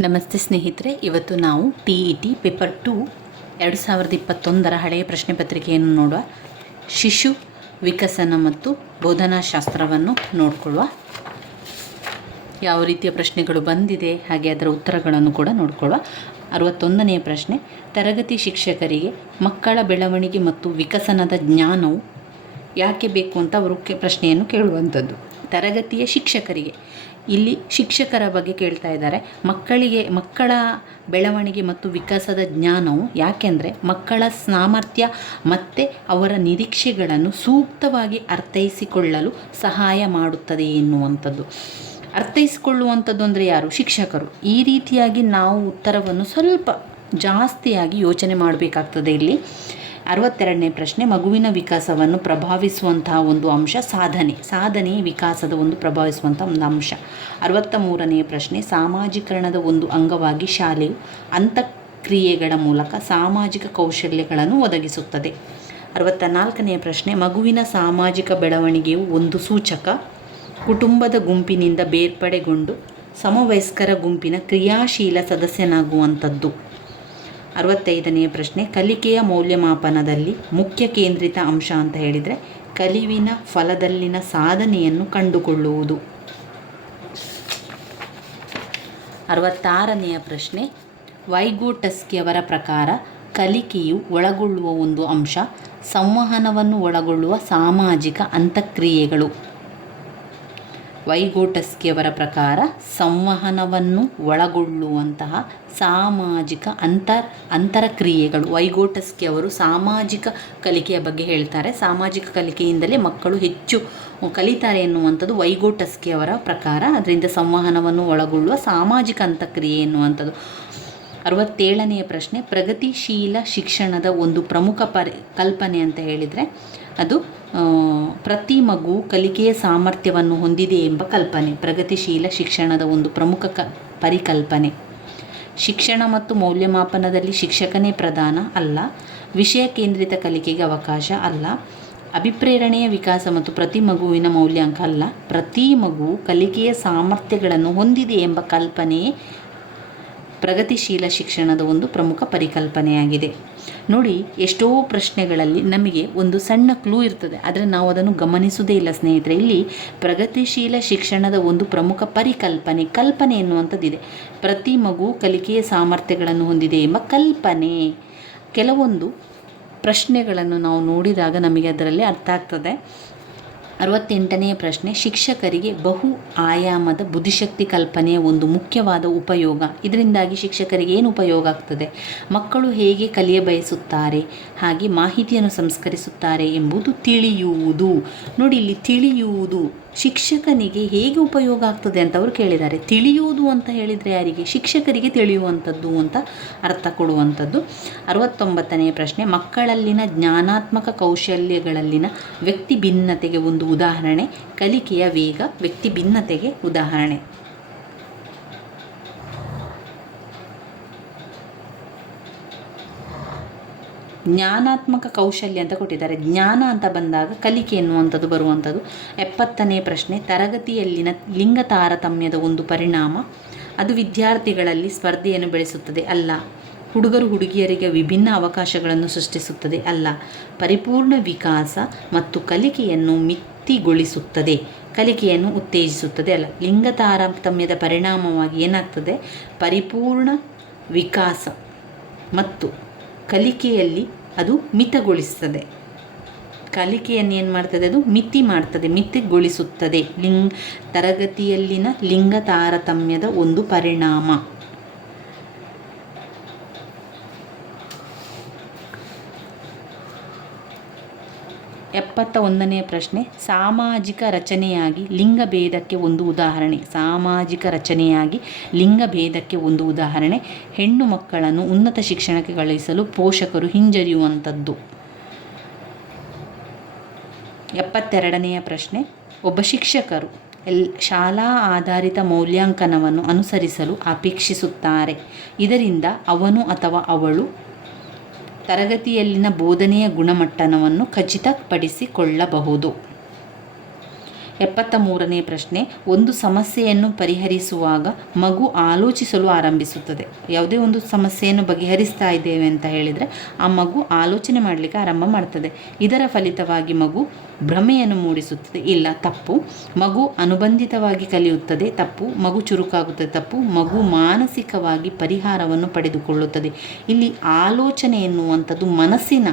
ನಮಸ್ತೆ ಸ್ನೇಹಿತರೆ, ಇವತ್ತು ನಾವು T E T paper two, ಎರಡು ಸಾವಿರದ ಇಪ್ಪತ್ತೊಂದರ ಹಳೆಯ ಪ್ರಶ್ನೆ ಪತ್ರಿಕೆಯನ್ನು ನೋಡುವ ಶಿಶು ವಿಕಸನ ಮತ್ತು ಬೋಧನಾಶಾಸ್ತ್ರವನ್ನು ನೋಡಿಕೊಳ್ಳುವ ಯಾವ ರೀತಿಯ ಪ್ರಶ್ನೆಗಳು ಬಂದಿದೆ, ಹಾಗೆ ಅದರ ಉತ್ತರಗಳನ್ನು ಕೂಡ ನೋಡಿಕೊಳ್ಳುವ ಅರವತ್ತೊಂದನೆಯ ಪ್ರಶ್ನೆ, ತರಗತಿ ಶಿಕ್ಷಕರಿಗೆ ಮಕ್ಕಳ ಬೆಳವಣಿಗೆ ಮತ್ತು ವಿಕಸನದ ಜ್ಞಾನವು ಯಾಕೆ ಬೇಕು ಅಂತ ಅವರು ಪ್ರಶ್ನೆಯನ್ನು ಕೇಳುವಂಥದ್ದು. ತರಗತಿಯ ಶಿಕ್ಷಕರಿಗೆ ಇಲ್ಲಿ ಶಿಕ್ಷಕರ ಬಗ್ಗೆ ಕೇಳ್ತಾ ಇದ್ದಾರೆ. ಮಕ್ಕಳಿಗೆ, ಮಕ್ಕಳ ಬೆಳವಣಿಗೆ ಮತ್ತು ವಿಕಾಸದ ಜ್ಞಾನವು ಯಾಕೆಂದರೆ ಮಕ್ಕಳ ಸಾಮರ್ಥ್ಯ ಮತ್ತು ಅವರ ನಿರೀಕ್ಷೆಗಳನ್ನು ಸೂಕ್ತವಾಗಿ ಅರ್ಥೈಸಿಕೊಳ್ಳಲು ಸಹಾಯ ಮಾಡುತ್ತದೆ ಎನ್ನುವಂಥದ್ದು. ಅರ್ಥೈಸಿಕೊಳ್ಳುವಂಥದ್ದು ಅಂದರೆ ಯಾರು? ಶಿಕ್ಷಕರು. ಈ ರೀತಿಯಾಗಿ ನಾವು ಉತ್ತರವನ್ನು ಸ್ವಲ್ಪ ಜಾಸ್ತಿಯಾಗಿ ಯೋಚನೆ ಮಾಡಬೇಕಾಗ್ತದೆ ಇಲ್ಲಿ. ಅರವತ್ತೆರಡನೇ ಪ್ರಶ್ನೆ, ಮಗುವಿನ ವಿಕಾಸವನ್ನು ಪ್ರಭಾವಿಸುವಂತಹ ಒಂದು ಅಂಶ ಸಾಧನೆ. ಸಾಧನೆ ವಿಕಾಸದ ಒಂದು ಪ್ರಭಾವಿಸುವಂಥ ಒಂದು ಅಂಶ. ಅರವತ್ತ ಮೂರನೆಯ ಪ್ರಶ್ನೆ, ಸಾಮಾಜೀಕರಣದ ಒಂದು ಅಂಗವಾಗಿ ಶಾಲೆಯು ಅಂತಕ್ರಿಯೆಗಳ ಮೂಲಕ ಸಾಮಾಜಿಕ ಕೌಶಲ್ಯಗಳನ್ನು ಒದಗಿಸುತ್ತದೆ. ಅರವತ್ತ ನಾಲ್ಕನೆಯ ಪ್ರಶ್ನೆ, ಮಗುವಿನ ಸಾಮಾಜಿಕ ಬೆಳವಣಿಗೆಯು ಒಂದು ಸೂಚಕ. ಕುಟುಂಬದ ಗುಂಪಿನಿಂದ ಬೇರ್ಪಡೆಗೊಂಡು ಸಮವಯಸ್ಕರ ಗುಂಪಿನ ಕ್ರಿಯಾಶೀಲ ಸದಸ್ಯನಾಗುವಂಥದ್ದು. ಅರವತ್ತೈದನೆಯ ಪ್ರಶ್ನೆ, ಕಲಿಕೆಯ ಮೌಲ್ಯಮಾಪನದಲ್ಲಿ ಮುಖ್ಯ ಕೇಂದ್ರಿತ ಅಂಶ ಅಂತ ಹೇಳಿದರೆ ಕಲಿವಿನ ಫಲದಲ್ಲಿನ ಸಾಧನೆಯನ್ನು ಕಂಡುಕೊಳ್ಳುವುದು. ಅರವತ್ತಾರನೆಯ ಪ್ರಶ್ನೆ, ವೈಗೋಟಸ್ಕಿಯವರ ಪ್ರಕಾರ ಕಲಿಕೆಯು ಒಳಗೊಳ್ಳುವ ಒಂದು ಅಂಶ, ಸಂವಹನವನ್ನು ಒಳಗೊಳ್ಳುವ ಸಾಮಾಜಿಕ ಅಂತಕ್ರಿಯೆಗಳು ವೈಗೋಟಸ್ಕಿಯವರ ಪ್ರಕಾರ ಸಂವಹನವನ್ನು ಒಳಗೊಳ್ಳುವಂತಹ ಸಾಮಾಜಿಕ ಅಂತರ್, ಅಂತರಕ್ರಿಯೆಗಳು. ವೈಗೋಟಸ್ಕಿ ಅವರು ಸಾಮಾಜಿಕ ಕಲಿಕೆಯ ಬಗ್ಗೆ ಹೇಳ್ತಾರೆ. ಸಾಮಾಜಿಕ ಕಲಿಕೆಯಿಂದಲೇ ಮಕ್ಕಳು ಹೆಚ್ಚು ಕಲಿತಾರೆ ಎನ್ನುವಂಥದ್ದು ವೈಗೋಟಸ್ಕಿಯವರ ಪ್ರಕಾರ. ಅದರಿಂದ ಸಂವಹನವನ್ನು ಒಳಗೊಳ್ಳುವ ಸಾಮಾಜಿಕ ಅಂತಕ್ರಿಯೆ ಎನ್ನುವಂಥದ್ದು. ಅರವತ್ತೇಳನೆಯ ಪ್ರಶ್ನೆ, ಪ್ರಗತಿಶೀಲ ಶಿಕ್ಷಣದ ಒಂದು ಪ್ರಮುಖ ಪರಿ ಕಲ್ಪನೆ ಅಂತ ಹೇಳಿದರೆ ಅದು ಪ್ರತಿ ಮಗು ಕಲಿಕೆಯ ಸಾಮರ್ಥ್ಯವನ್ನು ಹೊಂದಿದೆ ಎಂಬ ಕಲ್ಪನೆ, ಪ್ರಗತಿಶೀಲ ಶಿಕ್ಷಣದ ಒಂದು ಪ್ರಮುಖ ಕ, ಪರಿಕಲ್ಪನೆ. ಶಿಕ್ಷಣ ಮತ್ತು ಮೌಲ್ಯಮಾಪನದಲ್ಲಿ ಶಿಕ್ಷಕನೇ ಪ್ರಧಾನ ಅಲ್ಲ, ವಿಷಯ ಕೇಂದ್ರಿತ ಕಲಿಕೆಗೆ ಅವಕಾಶ ಅಲ್ಲ, ಅಭಿಪ್ರೇರಣೆಯ ವಿಕಾಸ ಮತ್ತು ಪ್ರತಿ ಮಗುವಿನ ಮೌಲ್ಯಾಂಕ ಅಲ್ಲ, ಪ್ರತಿ ಮಗು ಕಲಿಕೆಯ ಸಾಮರ್ಥ್ಯಗಳನ್ನು ಹೊಂದಿದೆ ಎಂಬ ಕಲ್ಪನೆಯೇ ಪ್ರಗತಿಶೀಲ ಶಿಕ್ಷಣದ ಒಂದು ಪ್ರಮುಖ ಪರಿಕಲ್ಪನೆಯಾಗಿದೆ. ನೋಡಿ, ಎಷ್ಟೋ ಪ್ರಶ್ನೆಗಳಲ್ಲಿ ನಮಗೆ ಒಂದು ಸಣ್ಣ ಕ್ಲೂ ಇರ್ತದೆ. ಆದರೆ ನಾವು ಅದನ್ನು ಗಮನಿಸುವುದೇ ಇಲ್ಲ ಸ್ನೇಹಿತರೆ. ಇಲ್ಲಿ ಪ್ರಗತಿಶೀಲ ಶಿಕ್ಷಣದ ಒಂದು ಪ್ರಮುಖ ಪರಿಕಲ್ಪನೆ, ಕಲ್ಪನೆ ಎನ್ನುವಂಥದ್ದಿದೆ. ಪ್ರತಿ ಮಗು ಕಲಿಕೆಯ ಸಾಮರ್ಥ್ಯಗಳನ್ನು ಹೊಂದಿದೆ ಎಂಬ ಕಲ್ಪನೆ. ಕೆಲವೊಂದು ಪ್ರಶ್ನೆಗಳನ್ನು ನಾವು ನೋಡಿದಾಗ ನಮಗೆ ಅದರಲ್ಲಿ ಅರ್ಥ ಆಗ್ತದೆ. ಅರವತ್ತೆಂಟನೆಯ ಪ್ರಶ್ನೆ, ಶಿಕ್ಷಕರಿಗೆ ಬಹು ಆಯಾಮದ ಬುದ್ಧಿಶಕ್ತಿ ಕಲ್ಪನೆಯ ಒಂದು ಮುಖ್ಯವಾದ ಉಪಯೋಗ. ಇದರಿಂದಾಗಿ ಶಿಕ್ಷಕರಿಗೆ ಏನು ಉಪಯೋಗ ಆಗ್ತದೆ? ಮಕ್ಕಳು ಹೇಗೆ ಕಲಿಯ ಬಯಸುತ್ತಾರೆ? ಹಾಗೆ ಮಾಹಿತಿಯನ್ನು ಸಂಸ್ಕರಿಸುತ್ತಾರೆ ಎಂಬುದು ತಿಳಿಯುವುದು. ನೋಡಿ, ಇಲ್ಲಿ ತಿಳಿಯುವುದು ಶಿಕ್ಷಕನಿಗೆ ಹೇಗೆ ಉಪಯೋಗ ಆಗ್ತದೆ ಅಂತ ಅವರು ಕೇಳಿದ್ದಾರೆ. ತಿಳಿಯುವುದು ಅಂತ ಹೇಳಿದರೆ ಯಾರಿಗೆ? ಶಿಕ್ಷಕರಿಗೆ ತಿಳಿಯುವಂಥದ್ದು ಅಂತ ಅರ್ಥ ಕೊಡುವಂಥದ್ದು. ಅರವತ್ತೊಂಬತ್ತನೆಯ ಪ್ರಶ್ನೆ, ಮಕ್ಕಳಲ್ಲಿನ ಜ್ಞಾನಾತ್ಮಕ ಕೌಶಲ್ಯಗಳಲ್ಲಿನ ವ್ಯಕ್ತಿ ಭಿನ್ನತೆಗೆ ಒಂದು ಉದಾಹರಣೆ, ಕಲಿಕೆಯ ವೇಗ ವ್ಯಕ್ತಿ ಭಿನ್ನತೆಗೆ ಉದಾಹರಣೆ. ಜ್ಞಾನಾತ್ಮಕ ಕೌಶಲ್ಯ ಅಂತ ಕೊಟ್ಟಿದ್ದಾರೆ. ಜ್ಞಾನ ಅಂತ ಬಂದಾಗ ಕಲಿಕೆ ಎನ್ನುವಂಥದ್ದು ಬರುವಂಥದ್ದು. ಎಪ್ಪತ್ತನೇ ಪ್ರಶ್ನೆ, ತರಗತಿಯಲ್ಲಿನ ಲಿಂಗ ತಾರತಮ್ಯದ ಒಂದು ಪರಿಣಾಮ ಅದು ವಿದ್ಯಾರ್ಥಿಗಳಲ್ಲಿ ಸ್ಪರ್ಧೆಯನ್ನು ಬೆಳೆಸುತ್ತದೆ ಅಲ್ಲ. ಹುಡುಗರು ಹುಡುಗಿಯರಿಗೆ ವಿಭಿನ್ನ ಅವಕಾಶಗಳನ್ನು ಸೃಷ್ಟಿಸುತ್ತದೆ ಅಲ್ಲ. ಪರಿಪೂರ್ಣ ವಿಕಾಸ ಮತ್ತು ಕಲಿಕೆಯನ್ನು ಮಿತಿಗೊಳಿಸುತ್ತದೆ ಕಲಿಕೆಯನ್ನು ಉತ್ತೇಜಿಸುತ್ತದೆ ಅಲ್ಲ. ಲಿಂಗ ತಾರತಮ್ಯದ ಪರಿಣಾಮವಾಗಿ ಏನಾಗ್ತದೆ? ಪರಿಪೂರ್ಣ ವಿಕಾಸ ಮತ್ತು ಕಲಿಕೆಯಲ್ಲಿ ಅದು ಮಿತಗೊಳಿಸ್ತದೆ. ಕಲಿಕೆಯನ್ನು ಏನು ಮಾಡ್ತದೆ ಅದು? ಮಿತಿ ಮಾಡ್ತದೆ, ಮಿತಿಗೊಳಿಸುತ್ತದೆ. ಲಿಂಗ್, ತರಗತಿಯಲ್ಲಿನ ಲಿಂಗ ತಾರತಮ್ಯದ ಒಂದು ಪರಿಣಾಮ. ಎಪ್ಪತ್ತ ಒಂದನೆಯ ಪ್ರಶ್ನೆ. ಸಾಮಾಜಿಕ ರಚನೆಯಾಗಿ ಲಿಂಗಭೇದಕ್ಕೆ ಒಂದು ಉದಾಹರಣೆ. ಸಾಮಾಜಿಕ ರಚನೆಯಾಗಿ ಲಿಂಗಭೇದಕ್ಕೆ ಒಂದು ಉದಾಹರಣೆ. ಹೆಣ್ಣು ಮಕ್ಕಳನ್ನು ಉನ್ನತ ಶಿಕ್ಷಣಕ್ಕೆ ಕಳುಹಿಸಲು ಪೋಷಕರು ಹಿಂಜರಿಯುವಂಥದ್ದು. ಎಪ್ಪತ್ತೆರಡನೆಯ ಪ್ರಶ್ನೆ. ಒಬ್ಬ ಶಿಕ್ಷಕರು ಎಲ್, ಶಾಲಾ ಆಧಾರಿತ ಮೌಲ್ಯಾಂಕನವನ್ನು ಅನುಸರಿಸಲು ಅಪೇಕ್ಷಿಸುತ್ತಾರೆ. ಇದರಿಂದ ಅವನು ಅಥವಾ ಅವಳು ತರಗತಿಯಲ್ಲಿನ ಬೋಧನೆಯ ಗುಣಮಟ್ಟವನ್ನು ಖಚಿತಪಡಿಸಿಕೊಳ್ಳಬಹುದು. ಎಪ್ಪತ್ತ ಮೂರನೇ ಪ್ರಶ್ನೆ, ಒಂದು ಸಮಸ್ಯೆಯನ್ನು ಪರಿಹರಿಸುವಾಗ ಮಗು ಆಲೋಚಿಸಲು ಆರಂಭಿಸುತ್ತದೆ. ಯಾವುದೇ ಒಂದು ಸಮಸ್ಯೆಯನ್ನು ಬಗೆಹರಿಸ್ತಾ ಇದ್ದೇವೆ ಅಂತ ಹೇಳಿದರೆ ಆ ಮಗು ಆಲೋಚನೆ ಮಾಡಲಿಕ್ಕೆ ಆರಂಭ ಮಾಡ್ತದೆ. ಇದರ ಫಲಿತವಾಗಿ ಮಗು ಭ್ರಮೆಯನ್ನು ಮೂಡಿಸುತ್ತದೆ. ಇಲ್ಲ, ತಪ್ಪು. ಮಗು ಅನುಬಂಧಿತವಾಗಿ ಕಲಿಯುತ್ತದೆ. ತಪ್ಪು. ಮಗು ಚುರುಕಾಗುತ್ತದೆ. ತಪ್ಪು. ಮಗು ಮಾನಸಿಕವಾಗಿ ಪರಿಹಾರವನ್ನು ಪಡೆದುಕೊಳ್ಳುತ್ತದೆ. ಇಲ್ಲಿ ಆಲೋಚನೆ ಎನ್ನುವಂಥದ್ದು ಮನಸ್ಸಿನ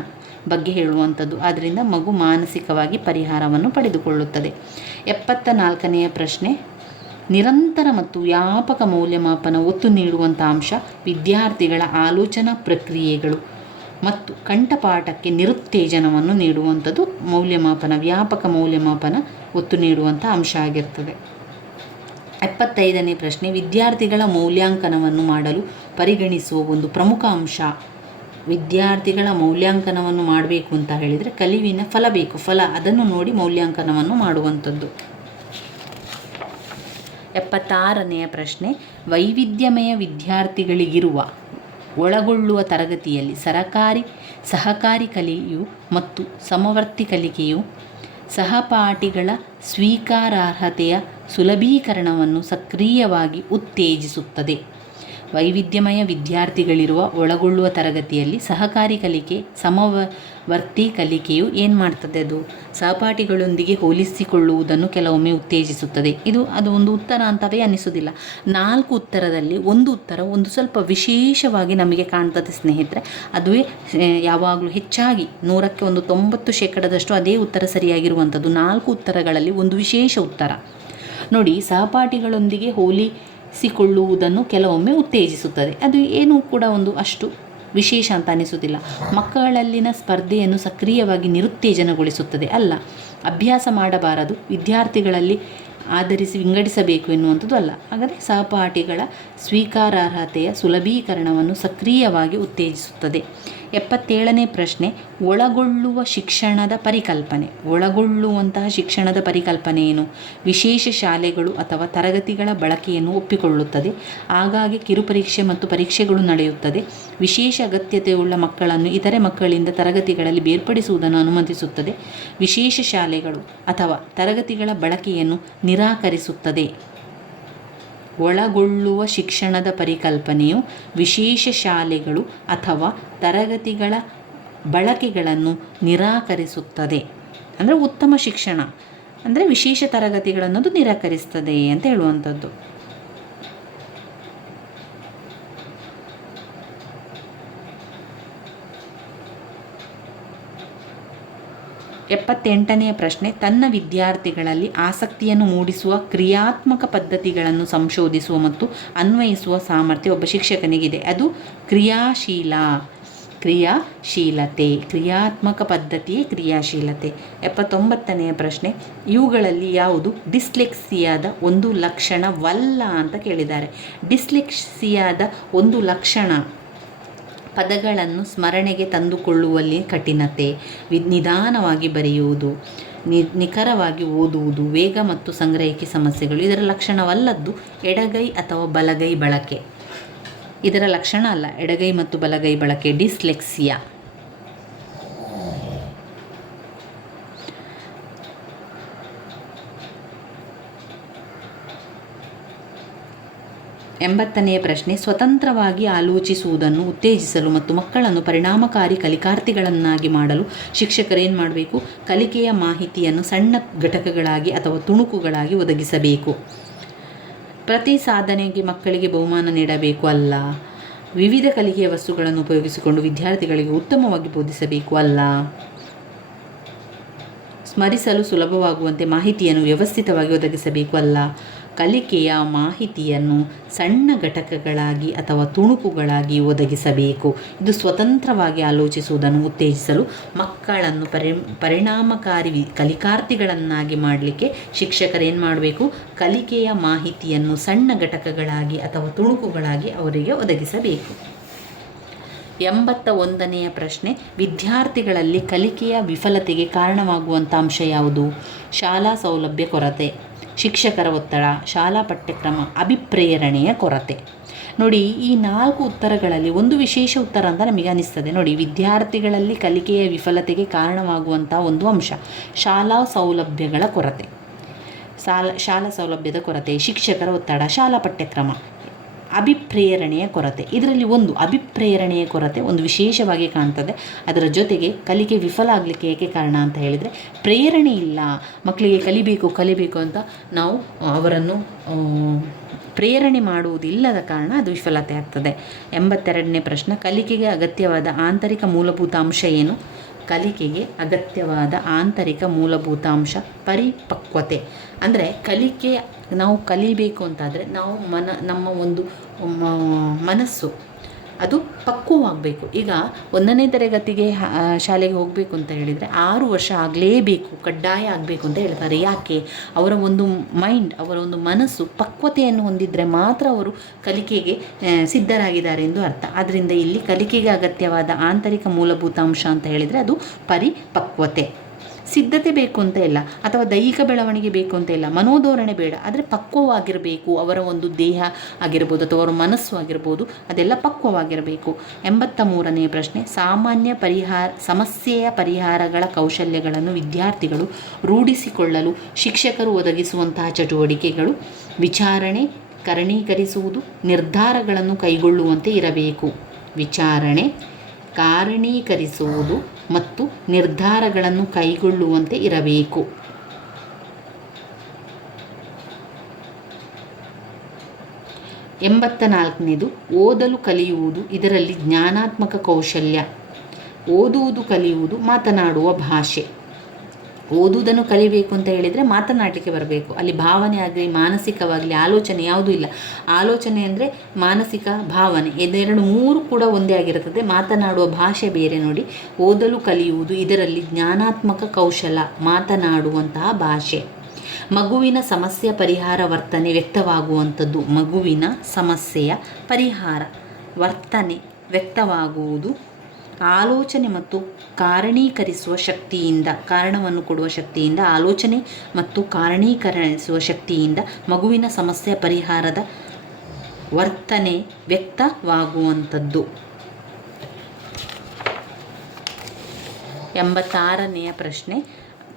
ಬಗ್ಗೆ ಹೇಳುವಂಥದ್ದು. ಆದ್ದರಿಂದ ಮಗು ಮಾನಸಿಕವಾಗಿ ಪರಿಹಾರವನ್ನು ಪಡೆದುಕೊಳ್ಳುತ್ತದೆ. ಎಪ್ಪತ್ತ ನಾಲ್ಕನೆಯ ಪ್ರಶ್ನೆ, ನಿರಂತರ ಮತ್ತು ವ್ಯಾಪಕ ಮೌಲ್ಯಮಾಪನ ಒತ್ತು ನೀಡುವಂಥ ಅಂಶ, ವಿದ್ಯಾರ್ಥಿಗಳ ಆಲೋಚನಾ ಪ್ರಕ್ರಿಯೆಗಳು ಮತ್ತು ಕಂಠಪಾಠಕ್ಕೆ ನಿರುತ್ತೇಜನವನ್ನು ನೀಡುವಂಥದ್ದು ಮೌಲ್ಯಮಾಪನ, ವ್ಯಾಪಕ ಮೌಲ್ಯಮಾಪನ ಒತ್ತು ನೀಡುವಂಥ ಅಂಶ ಆಗಿರ್ತದೆ. ಎಪ್ಪತ್ತೈದನೇ ಪ್ರಶ್ನೆ, ವಿದ್ಯಾರ್ಥಿಗಳ ಮೌಲ್ಯಾಂಕನವನ್ನು ಮಾಡಲು ಪರಿಗಣಿಸುವ ಒಂದು ಪ್ರಮುಖ ಅಂಶ ವಿದ್ಯಾರ್ಥಿಗಳ ಮೌಲ್ಯಾಂಕನವನ್ನು ಮಾಡಬೇಕು ಅಂತ ಹೇಳಿದರೆ ಕಲಿವಿನ ಫಲ ಬೇಕು. ಫಲ, ಅದನ್ನು ನೋಡಿ ಮೌಲ್ಯಾಂಕನವನ್ನು ಮಾಡುವಂಥದ್ದು. ಎಪ್ಪತ್ತಾರನೆಯ ಪ್ರಶ್ನೆ, ವೈವಿಧ್ಯಮಯ ವಿದ್ಯಾರ್ಥಿಗಳಿಗಿರುವ ಒಳಗೊಳ್ಳುವ ತರಗತಿಯಲ್ಲಿ ಸರಕಾರಿ, ಸಹಕಾರಿ ಕಲಿಯು ಮತ್ತು ಸಮವರ್ತಿ ಕಲಿಕೆಯು ಸಹಪಾಠಿಗಳ ಸ್ವೀಕಾರಾರ್ಹತೆಯ ಸುಲಭೀಕರಣವನ್ನು ಸಕ್ರಿಯವಾಗಿ ಉತ್ತೇಜಿಸುತ್ತದೆ. ವೈವಿಧ್ಯಮಯ ವಿದ್ಯಾರ್ಥಿಗಳಿರುವ ಒಳಗೊಳ್ಳುವ ತರಗತಿಯಲ್ಲಿ ಸಹಕಾರಿ ಕಲಿಕೆ, ಸಮವರ್ತಿ ಕಲಿಕೆಯು ಏನು ಮಾಡ್ತದೆ ಅದು? ಸಹಪಾಠಿಗಳೊಂದಿಗೆ ಹೋಲಿಸಿಕೊಳ್ಳುವುದನ್ನು ಕೆಲವೊಮ್ಮೆ ಉತ್ತೇಜಿಸುತ್ತದೆ. ಇದು, ಅದು ಒಂದು ಉತ್ತರ ಅಂತವೇ ಅನಿಸುವುದಿಲ್ಲ. ನಾಲ್ಕು ಉತ್ತರದಲ್ಲಿ ಒಂದು ಉತ್ತರ ಒಂದು ಸ್ವಲ್ಪ ವಿಶೇಷವಾಗಿ ನಮಗೆ ಕಾಣ್ತದೆ ಸ್ನೇಹಿತರೆ. ಅದುವೇ ಯಾವಾಗಲೂ ಹೆಚ್ಚಾಗಿ ನೂರಕ್ಕೆ ಒಂದು ತೊಂಬತ್ತು ಶೇಕಡದಷ್ಟು ಅದೇ ಉತ್ತರ ಸರಿಯಾಗಿರುವಂಥದ್ದು. ನಾಲ್ಕು ಉತ್ತರಗಳಲ್ಲಿ ಒಂದು ವಿಶೇಷ ಉತ್ತರ. ನೋಡಿ, ಸಹಪಾಠಿಗಳೊಂದಿಗೆ ಹೋಲಿ ಸಿಕೊಳ್ಳುವುದನ್ನು ಕೆಲವೊಮ್ಮೆ ಉತ್ತೇಜಿಸುತ್ತದೆ. ಅದು ಏನೂ ಕೂಡ ಒಂದು ಅಷ್ಟು ವಿಶೇಷ ಅಂತ ಅನಿಸುವುದಿಲ್ಲ. ಮಕ್ಕಳಲ್ಲಿನ ಸ್ಪರ್ಧೆಯನ್ನು ಸಕ್ರಿಯವಾಗಿ ನಿರುತ್ತೇಜನಗೊಳಿಸುತ್ತದೆ ಅಲ್ಲ. ಅಭ್ಯಾಸ ಮಾಡಬಾರದು. ವಿದ್ಯಾರ್ಥಿಗಳಲ್ಲಿ ಆಧರಿಸಿ ವಿಂಗಡಿಸಬೇಕು ಎನ್ನುವಂಥದ್ದು ಅಲ್ಲ. ಹಾಗಾದರೆ ಸಹಪಾಠಿಗಳ ಸ್ವೀಕಾರಾರ್ಹತೆಯ ಸುಲಭೀಕರಣವನ್ನು ಸಕ್ರಿಯವಾಗಿ ಉತ್ತೇಜಿಸುತ್ತದೆ. ಎಪ್ಪತ್ತೇಳನೇ ಪ್ರಶ್ನೆ, ಒಳಗೊಳ್ಳುವ ಶಿಕ್ಷಣದ ಪರಿಕಲ್ಪನೆ. ಒಳಗೊಳ್ಳುವಂತಹ ಶಿಕ್ಷಣದ ಪರಿಕಲ್ಪನೆ ಏನು? ವಿಶೇಷ ಶಾಲೆಗಳು ಅಥವಾ ತರಗತಿಗಳ ಬಳಕೆಯನ್ನು ಒಪ್ಪಿಕೊಳ್ಳುತ್ತದೆ. ಆಗಾಗ್ಗೆ ಕಿರುಪರೀಕ್ಷೆ ಮತ್ತು ಪರೀಕ್ಷೆಗಳು ನಡೆಯುತ್ತದೆ. ವಿಶೇಷ ಅಗತ್ಯತೆಯುಳ್ಳ ಮಕ್ಕಳನ್ನು ಇತರೆ ಮಕ್ಕಳಿಂದ ತರಗತಿಗಳಲ್ಲಿ ಬೇರ್ಪಡಿಸುವುದನ್ನು ಅನುಮತಿಸುತ್ತದೆ. ವಿಶೇಷ ಶಾಲೆಗಳು ಅಥವಾ ತರಗತಿಗಳ ಬಳಕೆಯನ್ನು ನಿರಾಕರಿಸುತ್ತದೆ. ಒಳಗೊಳ್ಳುವ ಶಿಕ್ಷಣದ ಪರಿಕಲ್ಪನೆಯು ವಿಶೇಷ ಶಾಲೆಗಳು ಅಥವಾ ತರಗತಿಗಳ ಬಳಕೆಗಳನ್ನು ನಿರಾಕರಿಸುತ್ತದೆ. ಅಂದರೆ ಉತ್ತಮ ಶಿಕ್ಷಣ. ಅಂದರೆ ವಿಶೇಷ ತರಗತಿಗಳನ್ನದು ನಿರಾಕರಿಸ್ತದೆ ಅಂತ ಹೇಳುವಂಥದ್ದು. ಎಪ್ಪತ್ತೆಂಟನೆಯ ಪ್ರಶ್ನೆ, ತನ್ನ ವಿದ್ಯಾರ್ಥಿಗಳಲ್ಲಿ ಆಸಕ್ತಿಯನ್ನು ಮೂಡಿಸುವ ಕ್ರಿಯಾತ್ಮಕ ಪದ್ಧತಿಗಳನ್ನು ಸಂಶೋಧಿಸುವ ಮತ್ತು ಅನ್ವಯಿಸುವ ಸಾಮರ್ಥ್ಯ ಒಬ್ಬ ಶಿಕ್ಷಕನಿಗಿದೆ. ಅದು ಕ್ರಿಯಾಶೀಲ, ಕ್ರಿಯಾಶೀಲತೆ, ಕ್ರಿಯಾತ್ಮಕ ಪದ್ಧತಿಯೇ ಕ್ರಿಯಾಶೀಲತೆ. ಎಪ್ಪತ್ತೊಂಬತ್ತನೆಯ ಪ್ರಶ್ನೆ, ಇವುಗಳಲ್ಲಿ ಯಾವುದು ಡಿಸ್ಲೆಕ್ಸಿಯಾದ ಒಂದು ಲಕ್ಷಣವಲ್ಲ ಅಂತ ಕೇಳಿದ್ದಾರೆ. ಡಿಸ್ಲೆಕ್ಸಿಯಾದ ಒಂದು ಲಕ್ಷಣ ಪದಗಳನ್ನು ಸ್ಮರಣೆಗೆ ತಂದುಕೊಳ್ಳುವಲ್ಲಿ ಕಠಿಣತೆ, ವಿ, ನಿಧಾನವಾಗಿ ಬರೆಯುವುದು, ನಿ, ನಿಖರವಾಗಿ ಓದುವುದು, ವೇಗ ಮತ್ತು ಸಂಗ್ರಹಿಕೆ ಸಮಸ್ಯೆಗಳು, ಇದರ ಲಕ್ಷಣವಲ್ಲದ್ದು ಎಡಗೈ ಅಥವಾ ಬಲಗೈ ಬಳಕೆ. ಇದರ ಲಕ್ಷಣ ಅಲ್ಲ, ಎಡಗೈ ಮತ್ತು ಬಲಗೈ ಬಳಕೆ, ಡಿಸ್ಲೆಕ್ಸಿಯಾ. ಎಂಬತ್ತನೆಯ ಪ್ರಶ್ನೆ, ಸ್ವತಂತ್ರವಾಗಿ ಆಲೋಚಿಸುವುದನ್ನು ಉತ್ತೇಜಿಸಲು ಮತ್ತು ಮಕ್ಕಳನ್ನು ಪರಿಣಾಮಕಾರಿ ಕಲಿಕಾರ್ಥಿಗಳನ್ನಾಗಿ ಮಾಡಲು ಶಿಕ್ಷಕರೇನು ಮಾಡಬೇಕು? ಕಲಿಕೆಯ ಮಾಹಿತಿಯನ್ನು ಸಣ್ಣ ಘಟಕಗಳಾಗಿ ಅಥವಾ ತುಣುಕುಗಳಾಗಿ ಒದಗಿಸಬೇಕು. ಪ್ರತಿ ಸಾಧನೆಗೆ ಮಕ್ಕಳಿಗೆ ಬಹುಮಾನ ನೀಡಬೇಕು ಅಲ್ಲ. ವಿವಿಧ ಕಲಿಕೆಯ ವಸ್ತುಗಳನ್ನು ಉಪಯೋಗಿಸಿಕೊಂಡು ವಿದ್ಯಾರ್ಥಿಗಳಿಗೆ ಉತ್ತಮವಾಗಿ ಬೋಧಿಸಬೇಕು ಅಲ್ಲ. ಸ್ಮರಿಸಲು ಸುಲಭವಾಗುವಂತೆ ಮಾಹಿತಿಯನ್ನು ವ್ಯವಸ್ಥಿತವಾಗಿ ಒದಗಿಸಬೇಕು ಅಲ್ಲ. ಕಲಿಕೆಯ ಮಾಹಿತಿಯನ್ನು ಸಣ್ಣ ಘಟಕಗಳಾಗಿ ಅಥವಾ ತುಣುಕುಗಳಾಗಿ ಒದಗಿಸಬೇಕು. ಇದು ಸ್ವತಂತ್ರವಾಗಿ ಆಲೋಚಿಸುವುದನ್ನು ಉತ್ತೇಜಿಸಲು ಮಕ್ಕಳನ್ನು ಪರಿ, ಪರಿಣಾಮಕಾರಿ ಕಲಿಕಾರ್ಥಿಗಳನ್ನಾಗಿ ಮಾಡಲಿಕ್ಕೆ ಶಿಕ್ಷಕರೇನು ಮಾಡಬೇಕು? ಕಲಿಕೆಯ ಮಾಹಿತಿಯನ್ನು ಸಣ್ಣ ಘಟಕಗಳಾಗಿ ಅಥವಾ ತುಣುಕುಗಳಾಗಿ ಅವರಿಗೆ ಒದಗಿಸಬೇಕು. ಎಂಬತ್ತ ಒಂದನೆಯ ಪ್ರಶ್ನೆ, ವಿದ್ಯಾರ್ಥಿಗಳಲ್ಲಿ ಕಲಿಕೆಯ ವಿಫಲತೆಗೆ ಕಾರಣವಾಗುವಂಥ ಅಂಶ ಯಾವುದು? ಶಾಲಾ ಸೌಲಭ್ಯ ಕೊರತೆ. ಶಿಕ್ಷಕರ ಒತ್ತಡ, ಶಾಲಾ ಪಠ್ಯಕ್ರಮ, ಅಭಿಪ್ರೇರಣೆಯ ಕೊರತೆ. ನೋಡಿ, ಈ ನಾಲ್ಕು ಉತ್ತರಗಳಲ್ಲಿ ಒಂದು ವಿಶೇಷ ಉತ್ತರ ಅಂತ ನಮಗೆ ಅನಿಸ್ತದೆ. ನೋಡಿ, ವಿದ್ಯಾರ್ಥಿಗಳಲ್ಲಿ ಕಲಿಕೆಯ ವಿಫಲತೆಗೆ ಕಾರಣವಾಗುವಂಥ ಒಂದು ಅಂಶ, ಶಾಲಾ ಸೌಲಭ್ಯಗಳ ಕೊರತೆ. ಸಾಲ, ಶಾಲಾ ಸೌಲಭ್ಯದ ಕೊರತೆ, ಶಿಕ್ಷಕರ ಒತ್ತಡ, ಶಾಲಾ ಪಠ್ಯಕ್ರಮ. ಅಭಿಪ್ರೇರಣೆಯ ಕೊರತೆ. ಇದರಲ್ಲಿ ಒಂದು ಅಭಿಪ್ರೇರಣೆಯ ಕೊರತೆ ಒಂದು ವಿಶೇಷವಾಗಿ ಕಾಣ್ತದೆ. ಅದರ ಜೊತೆಗೆ ಕಲಿಕೆ ವಿಫಲ ಆಗಲಿಕ್ಕೆ ಏಕೆ ಕಾರಣ ಅಂತ ಹೇಳಿದರೆ, ಪ್ರೇರಣೆ ಇಲ್ಲ. ಮಕ್ಕಳಿಗೆ ಕಲಿಬೇಕು ಕಲಿಬೇಕು ಅಂತ ನಾವು ಅವರನ್ನು ಪ್ರೇರಣೆ ಮಾಡುವುದಿಲ್ಲದ ಕಾರಣ ಅದು ವಿಫಲತೆ ಆಗ್ತದೆ. ಎಂಬತ್ತೆರಡನೇ ಪ್ರಶ್ನೆ, ಕಲಿಕೆಗೆ ಅಗತ್ಯವಾದ ಆಂತರಿಕ ಮೂಲಭೂತ ಅಂಶ ಏನು? ಕಲಿಕೆಗೆ ಅಗತ್ಯವಾದ ಆಂತರಿಕ ಮೂಲಭೂತಾಂಶ ಪರಿಪಕ್ವತೆ. ಅಂದರೆ ಕಲಿಕೆ, ನಾವು ಕಲಿಬೇಕು ಅಂತಾದರೆ ನಾವು ಮನ, ನಮ್ಮ ಒಂದು ಮನಸ್ಸು ಅದು ಪಕ್ವವಾಗಬೇಕು. ಈಗ ಒಂದನೇ ತರಗತಿಗೆ ಶಾಲೆಗೆ ಹೋಗಬೇಕು ಅಂತ ಹೇಳಿದರೆ ಆರು ವರ್ಷ ಆಗಲೇಬೇಕು, ಕಡ್ಡಾಯ ಆಗಬೇಕು ಅಂತ ಹೇಳ್ತಾರೆ. ಯಾಕೆ? ಅವರ ಒಂದು ಮೈಂಡ್, ಅವರ ಒಂದು ಮನಸ್ಸು ಪಕ್ವತೆಯನ್ನು ಹೊಂದಿದರೆ ಮಾತ್ರ ಅವರು ಕಲಿಕೆಗೆ ಸಿದ್ಧರಾಗಿದ್ದಾರೆ ಎಂದು ಅರ್ಥ. ಆದ್ದರಿಂದ ಇಲ್ಲಿ ಕಲಿಕೆಗೆ ಅಗತ್ಯವಾದ ಆಂತರಿಕ ಮೂಲಭೂತ ಅಂಶ ಅಂತ ಹೇಳಿದರೆ ಅದು ಪರಿಪಕ್ವತೆ. ಸಿದ್ಧತೆ ಬೇಕು ಅಂತ ಇಲ್ಲ, ಅಥವಾ ದೈಹಿಕ ಬೆಳವಣಿಗೆ ಬೇಕು ಅಂತ ಇಲ್ಲ, ಮನೋಧೋರಣೆ ಬೇಡ, ಆದರೆ ಪಕ್ವವಾಗಿರಬೇಕು, ಅವರ ಒಂದು ದೇಹ ಆಗಿರ್ಬೋದು ಅಥವಾ ಅವರ ಮನಸ್ಸು ಆಗಿರ್ಬೋದು, ಅದೆಲ್ಲ ಪಕ್ವವಾಗಿರಬೇಕು. ಎಂಬತ್ತ ಮೂರನೆಯ ಪ್ರಶ್ನೆ, ಸಾಮಾನ್ಯ ಪರಿಹಾರ, ಸಮಸ್ಯೆಯ ಪರಿಹಾರಗಳ ಕೌಶಲ್ಯಗಳನ್ನು ವಿದ್ಯಾರ್ಥಿಗಳು ರೂಢಿಸಿಕೊಳ್ಳಲು ಶಿಕ್ಷಕರು ಒದಗಿಸುವಂತಹ ಚಟುವಟಿಕೆಗಳು, ವಿಚಾರಣೆ, ಕರಣೀಕರಿಸುವುದು, ನಿರ್ಧಾರಗಳನ್ನು ಕೈಗೊಳ್ಳುವಂತೆ ಇರಬೇಕು. ವಿಚಾರಣೆ, ಕಾರಣೀಕರಿಸುವುದು ಮತ್ತು ನಿರ್ಧಾರಗಳನ್ನು ಕೈಗೊಳ್ಳುವಂತೆ ಇರಬೇಕು. ಎಂಬತ್ತ ನಾಲ್ಕನೇದು ಓದಲು ಕಲಿಯುವುದು ಇದರಲ್ಲಿ ಜ್ಞಾನಾತ್ಮಕ ಕೌಶಲ್ಯ. ಓದುವುದು ಕಲಿಯುವುದು ಮಾತನಾಡುವ ಭಾಷೆ. ಓದುವುದನ್ನು ಕಲಿಬೇಕು ಅಂತ ಹೇಳಿದರೆ ಮಾತನಾಡಲಿಕ್ಕೆ ಬರಬೇಕು. ಅಲ್ಲಿ ಭಾವನೆ ಆಗಲಿ, ಮಾನಸಿಕವಾಗಲಿ ಆಲೋಚನೆ ಯಾವುದೂ ಇಲ್ಲ. ಆಲೋಚನೆ ಅಂದರೆ ಮಾನಸಿಕ ಭಾವನೆ. ಇದೆರಡು ಮೂರು ಕೂಡ ಒಂದೇ ಆಗಿರುತ್ತದೆ. ಮಾತನಾಡುವ ಭಾಷೆ ಬೇರೆ ನೋಡಿ. ಓದಲು ಕಲಿಯುವುದು ಇದರಲ್ಲಿ ಜ್ಞಾನಾತ್ಮಕ ಕೌಶಲ, ಮಾತನಾಡುವಂತಹ ಭಾಷೆ. ಮಗುವಿನ ಸಮಸ್ಯೆ ಪರಿಹಾರ ವರ್ತನೆ ವ್ಯಕ್ತವಾಗುವಂಥದ್ದು. ಮಗುವಿನ ಸಮಸ್ಯೆಯ ಪರಿಹಾರ ವರ್ತನೆ ವ್ಯಕ್ತವಾಗುವುದು. ಆಲೋಚನೆ ಮತ್ತು ಕಾರಣೀಕರಿಸುವ ಶಕ್ತಿಯಿಂದ, ಕಾರಣವನ್ನು ಕೊಡುವ ಶಕ್ತಿಯಿಂದ, ಆಲೋಚನೆ ಮತ್ತು ಕಾರಣೀಕರಿಸುವ ಶಕ್ತಿಯಿಂದ ಮಗುವಿನ ಸಮಸ್ಯೆ ಪರಿಹಾರದ ವರ್ತನೆ ವ್ಯಕ್ತವಾಗುವಂಥದ್ದು. ಎಂಬತ್ತಾರನೆಯ ಪ್ರಶ್ನೆ,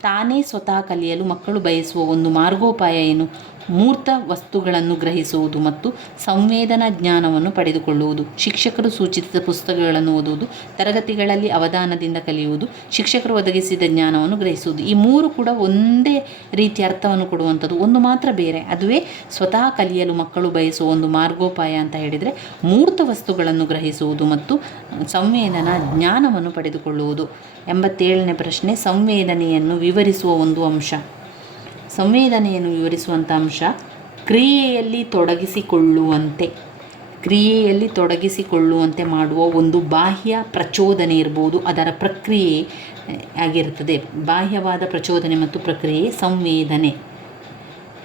ತಾನೇ ಸ್ವತಃ ಕಲಿಯಲು ಮಕ್ಕಳು ಬಯಸುವ ಒಂದು ಮಾರ್ಗೋಪಾಯ ಏನು? ಮೂರ್ತ ವಸ್ತುಗಳನ್ನು ಗ್ರಹಿಸುವುದು ಮತ್ತು ಸಂವೇದನಾ ಜ್ಞಾನವನ್ನು ಪಡೆದುಕೊಳ್ಳುವುದು. ಶಿಕ್ಷಕರು ಸೂಚಿಸಿದ ಪುಸ್ತಕಗಳನ್ನು ಓದುವುದು, ತರಗತಿಗಳಲ್ಲಿ ಅವಧಾನದಿಂದ ಕಲಿಯುವುದು, ಶಿಕ್ಷಕರು ಒದಗಿಸಿದ ಜ್ಞಾನವನ್ನು ಗ್ರಹಿಸುವುದು. ಈ ಮೂರು ಕೂಡ ಒಂದೇ ರೀತಿಯ ಅರ್ಥವನ್ನು ಕೊಡುವಂಥದ್ದು. ಒಂದು ಮಾತ್ರ ಬೇರೆ. ಅದುವೇ ಸ್ವತಃ ಕಲಿಯಲು ಮಕ್ಕಳು ಬಯಸುವ ಒಂದು ಮಾರ್ಗೋಪಾಯ ಅಂತ ಹೇಳಿದರೆ ಮೂರ್ತ ವಸ್ತುಗಳನ್ನು ಗ್ರಹಿಸುವುದು ಮತ್ತು ಸಂವೇದನಾ ಜ್ಞಾನವನ್ನು ಪಡೆದುಕೊಳ್ಳುವುದು. ಎಂಬತ್ತೇಳನೇ ಪ್ರಶ್ನೆ, ಸಂವೇದನೆಯನ್ನು ವಿವರಿಸುವ ಒಂದು ಅಂಶ. ಸಂವೇದನೆಯನ್ನು ವಿವರಿಸುವಂಥ ಅಂಶ, ಕ್ರಿಯೆಯಲ್ಲಿ ತೊಡಗಿಸಿಕೊಳ್ಳುವಂತೆ ಕ್ರಿಯೆಯಲ್ಲಿ ತೊಡಗಿಸಿಕೊಳ್ಳುವಂತೆ ಮಾಡುವ ಒಂದು ಬಾಹ್ಯ ಪ್ರಚೋದನೆ ಇರ್ಬೋದು, ಅದರ ಪ್ರಕ್ರಿಯೆ ಆಗಿರುತ್ತದೆ. ಬಾಹ್ಯವಾದ ಪ್ರಚೋದನೆ ಮತ್ತು ಪ್ರಕ್ರಿಯೆ, ಸಂವೇದನೆ.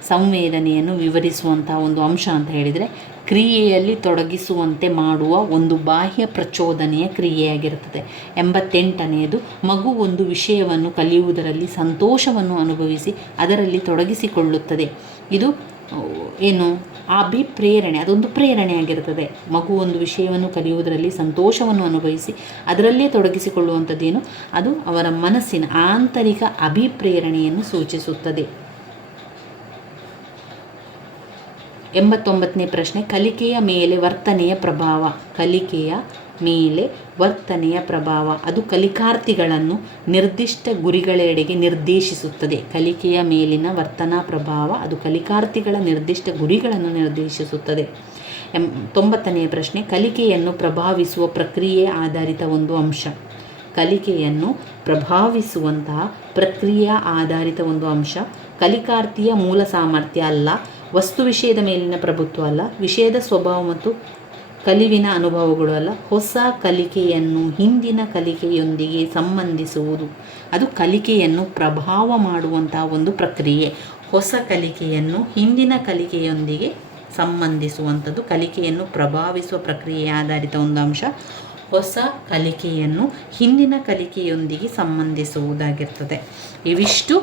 ಸಂವೇದನೆಯನ್ನು ವಿವರಿಸುವಂತಹ ಒಂದು ಅಂಶ ಅಂತ ಹೇಳಿದರೆ ಕ್ರಿಯೆಯಲ್ಲಿ ತೊಡಗಿಸುವಂತೆ ಮಾಡುವ ಒಂದು ಬಾಹ್ಯ ಪ್ರಚೋದನೆಯ ಕ್ರಿಯೆಯಾಗಿರುತ್ತದೆ. ಎಂಬತ್ತೆಂಟನೆಯದು, ಮಗು ಒಂದು ವಿಷಯವನ್ನು ಕಲಿಯುವುದರಲ್ಲಿ ಸಂತೋಷವನ್ನು ಅನುಭವಿಸಿ ಅದರಲ್ಲಿ ತೊಡಗಿಸಿಕೊಳ್ಳುತ್ತದೆ. ಇದು ಏನು? ಅಭಿಪ್ರೇರಣೆ, ಅದೊಂದು ಪ್ರೇರಣೆಯಾಗಿರುತ್ತದೆ ಮಗು ಒಂದು ವಿಷಯವನ್ನು ಕಲಿಯುವುದರಲ್ಲಿ ಸಂತೋಷವನ್ನು ಅನುಭವಿಸಿ ಅದರಲ್ಲೇ ತೊಡಗಿಸಿಕೊಳ್ಳುವಂಥದ್ದೇನು? ಅದು ಅವರ ಮನಸ್ಸಿನ ಆಂತರಿಕ ಅಭಿಪ್ರೇರಣೆಯನ್ನು ಸೂಚಿಸುತ್ತದೆ. ಎಂಬತ್ತೊಂಬತ್ತನೇ ಪ್ರಶ್ನೆ, ಕಲಿಕೆಯ ಮೇಲೆ ವರ್ತನೆಯ ಪ್ರಭಾವ. ಕಲಿಕೆಯ ಮೇಲೆ ವರ್ತನೆಯ ಪ್ರಭಾವ. ಅದು ಕಲಿಕಾರ್ಥಿಗಳನ್ನು ನಿರ್ದಿಷ್ಟ ಗುರಿಗಳೆಡೆಗೆ ನಿರ್ದೇಶಿಸುತ್ತದೆ. ಕಲಿಕೆಯ ಮೇಲಿನ ವರ್ತನಾ ಪ್ರಭಾವ ಅದು ಕಲಿಕಾರ್ಥಿಗಳ ನಿರ್ದಿಷ್ಟ ಗುರಿಗಳನ್ನು ನಿರ್ದೇಶಿಸುತ್ತದೆ. ಎಂ ತೊಂಬತ್ತನೆಯ ಪ್ರಶ್ನೆ, ಕಲಿಕೆಯನ್ನು ಪ್ರಭಾವಿಸುವ ಪ್ರಕ್ರಿಯೆ ಆಧಾರಿತ ಒಂದು ಅಂಶ. ಕಲಿಕೆಯನ್ನು ಪ್ರಭಾವಿಸುವಂತಹ ಪ್ರಕ್ರಿಯೆ ಆಧಾರಿತ ಒಂದು ಅಂಶ. ಕಲಿಕಾರ್ಥಿಯ ಮೂಲ ಸಾಮರ್ಥ್ಯ ಅಲ್ಲ. ವಸ್ತು ವಿಷಯದ ಮೇಲಿನ ಪ್ರಭುತ್ವ ಅಲ್ಲ, ವಿಷಯದ ಸ್ವಭಾವ ಮತ್ತು ಕಲಿವಿನ ಅನುಭವಗಳು ಅಲ್ಲ. ಹೊಸ ಕಲಿಕೆಯನ್ನು ಹಿಂದಿನ ಕಲಿಕೆಯೊಂದಿಗೆ ಸಂಬಂಧಿಸುವುದು, ಅದು ಕಲಿಕೆಯನ್ನು ಪ್ರಭಾವ ಮಾಡುವಂತಹ ಒಂದು ಪ್ರಕ್ರಿಯೆ. ಹೊಸ ಕಲಿಕೆಯನ್ನು ಹಿಂದಿನ ಕಲಿಕೆಯೊಂದಿಗೆ ಸಂಬಂಧಿಸುವಂಥದ್ದು, ಕಲಿಕೆಯನ್ನು ಪ್ರಭಾವಿಸುವ ಪ್ರಕ್ರಿಯೆ ಆಧಾರಿತ ಒಂದು ಅಂಶ. ಹೊಸ ಕಲಿಕೆಯನ್ನು ಹಿಂದಿನ ಕಲಿಕೆಯೊಂದಿಗೆ ಸಂಬಂಧಿಸುವುದಾಗಿರ್ತದೆ. ಇವಿಷ್ಟು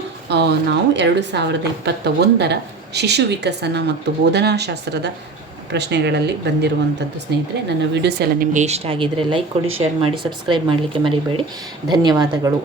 ನಾವು ಎರಡು ಸಾವಿರದ ಇಪ್ಪತ್ತ ಒಂದರ ಶಿಶು ವಿಕಸನ ಮತ್ತು ಬೋಧನಾಶಾಸ್ತ್ರದ ಪ್ರಶ್ನೆಗಳಲ್ಲಿ ಬಂದಿರುವಂಥದ್ದು ಸ್ನೇಹಿತರೆ, ನನ್ನ ವಿಡಿಯೋಸ್ ಎಲ್ಲ ನಿಮಗೆ ಇಷ್ಟ ಆಗಿದ್ದರೆ ಲೈಕ್ ಕೊಡಿ ಶೇರ್ ಮಾಡಿ ಸಬ್ಸ್ಕ್ರೈಬ್ ಮಾಡಲಿಕ್ಕೆ ಮರಿಬೇಡಿ. ಧನ್ಯವಾದಗಳು.